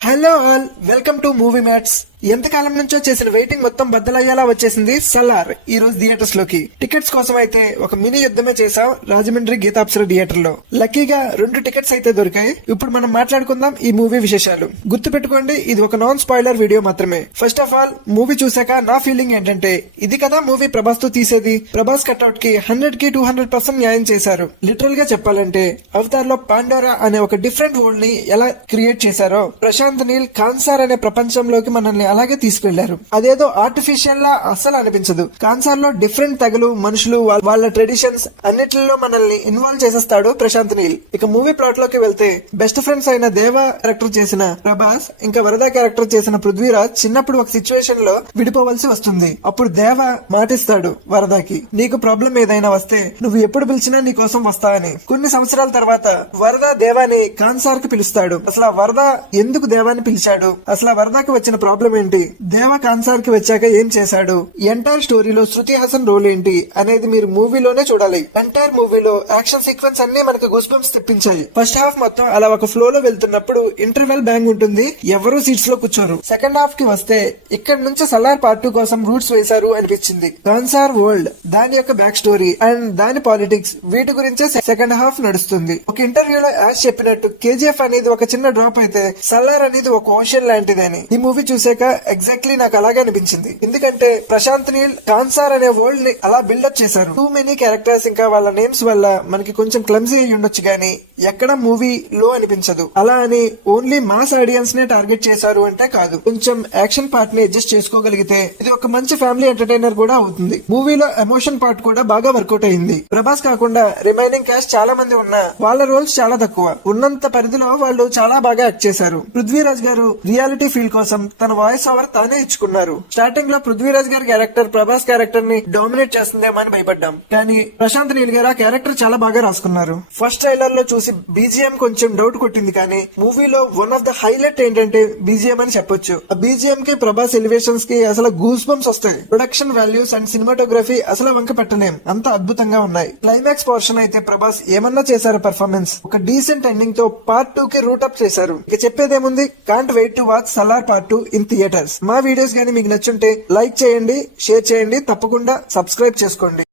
Hello all, welcome to movie mats. ఎంతకాలం నుంచో చేసిన వెయిటింగ్ మొత్తం బద్దలయ్యేలా వచ్చేసింది సలార్ ఈ రోజు థియేటర్స్ లోకి. టికెట్స్ కోసం అయితే ఒక మినీ యుద్ధమే చేసాం రాజమండ్రి గీతాప్సర థియేటర్ లో. లక్కీగా 2 టికెట్స్ అయితే దొరికాయి. ఇప్పుడు మనం మాట్లాడుకుందాం ఈ మూవీ విశేషాలు. గుర్తు పెట్టుకోండి, ఇది ఒక నాన్ స్పాయిలర్ వీడియో మాత్రమే. ఫస్ట్ ఆఫ్ ఆల్, మూవీ చూసాక నా ఫీలింగ్ ఏంటంటే, ఇది కదా మూవీ ప్రభాస్ తో తీసేది. ప్రభాస్ కట్అవుట్ కి 100కి 200% న్యాయం చేశారు. లిటరల్ గా చెప్పాలంటే అవతార్ లో పాండోరా అనే ఒక డిఫరెంట్ వరల్డ్ ని ఎలా క్రియేట్ చేశారో ప్రశాంత్ నీల్ కాన్సార్ అనే ప్రపంచంలోకి మనల్ని అలాగే తీసుకెళ్లారు. అదేదో ఆర్టిఫిషియల్ లా అస్సలు అనిపించదు. కాన్సార్ లో డిఫరెంట్ తెగలు, మనుషులు, వాళ్ళ ట్రెడిషన్స్ అన్నిటిలో మనల్ని ఇన్వాల్వ్ చేసేస్తాడు ప్రశాంత్ నీల్. ఇక మూవీ ప్లాట్ లోకి వెళ్తే, బెస్ట్ ఫ్రెండ్స్ అయిన దేవా క్యారెక్టర్ చేసిన ప్రభాస్ ఇంకా వరద క్యారెక్టర్ చేసిన పృథ్వీరాజ్ చిన్నప్పుడు ఒక సిచ్యువేషన్ లో విడిపోవలసి వస్తుంది. అప్పుడు దేవ మాటిస్తాడు వరదకి, నీకు ప్రాబ్లం ఏదైనా వస్తే నువ్వు ఎప్పుడు పిలిచినా నీ కోసం వస్తా అని. కొన్ని సంవత్సరాల తర్వాత వరద దేవాని కాన్సార్ కి పిలుస్తాడు. అసలు ఆ వరద ఎందుకు దేవాని పిలిచాడు, అసలు వరదకి వచ్చిన ప్రాబ్లం ఏంటి, దేవ కాన్సార్ కి వచ్చాక ఏం చేశాడు, ఎంటైర్ స్టోరీలో శృతి హాసన్ రోల్ ఏంటి అనేది మీరు మూవీలోనే చూడాలి. ఎంటైర్ మూవీలో యాక్షన్ సీక్వెన్స్ అన్ని మనకు గూస్ బంప్స్ తెప్పించాయి. ఫస్ట్ హాఫ్ మొత్తం అలా ఒక ఫ్లో లో వెళ్తున్నప్పుడు ఇంటర్వెల్ బ్యాంగ్ ఉంటుంది, ఎవరు సీట్స్ లో కూర్చోరు. సెకండ్ హాఫ్ కి వస్తే ఇక్కడ నుంచి సలార్ పార్ట్ 2 కోసం రూట్స్ వేశారు అనిపించింది. కాన్సార్ వరల్డ్, దాని యొక్క బ్యాక్ స్టోరీ అండ్ దాని పాలిటిక్స్, వీటి గురించే సెకండ్ హాఫ్ నడుస్తుంది. ఒక ఇంటర్వ్యూలో యాష్ చెప్పినట్టు కేజీఎఫ్ అనేది ఒక చిన్న డ్రాప్ అయితే సలార్ అనేది ఒక ఓషన్ లాంటిదని. ఈ మూవీ చూసాక ఎగ్జాక్ట్లీ నాకు అలాగే అనిపించింది. ఎందుకంటే ప్రశాంత్ నీల్ కాన్సార్ అనే వరల్డ్ ని అలా బిల్డప్ చేశారు. టూ మెనీ క్యారెక్టర్స్ ఇంకా వాళ్ళ నేమ్స్ వల్ల మనకి కొంచెం క్లమ్జీ అయి ఉండొచ్చు గానీ ఎక్కడ మూవీ లో అనిపించదు. అలా అని ఓన్లీ మాస్ ఆడియన్స్ నే టార్గెట్ చేశారు అంటే కాదు. కొంచెం యాక్షన్ పార్ట్ ని అడ్జస్ట్ చేసుకోగలిగితే ఇది ఒక మంచి ఫ్యామిలీ ఎంటర్టైనర్ కూడా అవుతుంది. మూవీలో ఎమోషన్ పార్ట్ కూడా బాగా వర్కౌట్ అయింది. ప్రభాస్ కాకుండా రిమైనింగ్ క్యాస్ట్ చాలా మంది ఉన్నా వాళ్ళ రోల్స్ చాలా తక్కువ. ఉన్నంత పరిధిలో వాళ్ళు చాలా బాగా యాక్ట్ చేశారు. పృథ్వీరాజ్ గారు రియాలిటీ ఫీల్ కోసం తన వాయిస్ ఓవర్ తానే ఇచ్చుకున్నారు. స్టార్టింగ్ లో పృథ్వీరాజ్ గారి క్యారెక్టర్ ప్రభాస్ క్యారెక్టర్ ని డామినేట్ చేస్తుందేమో అని భయపడ్డాం, కానీ ప్రశాంత్ నీల్ గారు ఆ క్యారెక్టర్ చాలా బాగా రాసుకున్నారు. ఫస్ట్ ట్రైలర్ లో చూసి బీజిఎం కొంచెం డౌట్ కొట్టింది, కానీ మూవీలో వన్ ఆఫ్ ద హైలైట్ ఏంటంటే బీజిఎం అని చెప్పొచ్చు. ఆ బీజిఎం కి ప్రభాస్ ఎలివేషన్స్ కి అసలు గూస్ బంప్స్ వస్తాయి. ప్రొడక్షన్ వాల్యూస్ అండ్ సినిమాటోగ్రఫీ అసలు వంక పెట్టలేం, అంత అద్భుతంగా ఉన్నాయి. క్లైమాక్స్ పోర్షన్ అయితే ప్రభాస్ ఏమన్నా చేశారు పర్ఫార్మెన్స్. ఒక డీసెంట్ ఎండింగ్ తో పార్ట్ 2 కి రూట్ అప్ చేశారు. ఇక చెప్పేదేముంది, can't wait to watch Salaar part 2 in theatres. మా వీడియోస్ గానీ మీకు నచ్చుంటే లైక్ చేయండి, షేర్ చేయండి, తప్పకుండా సబ్స్క్రైబ్ చేసుకోండి.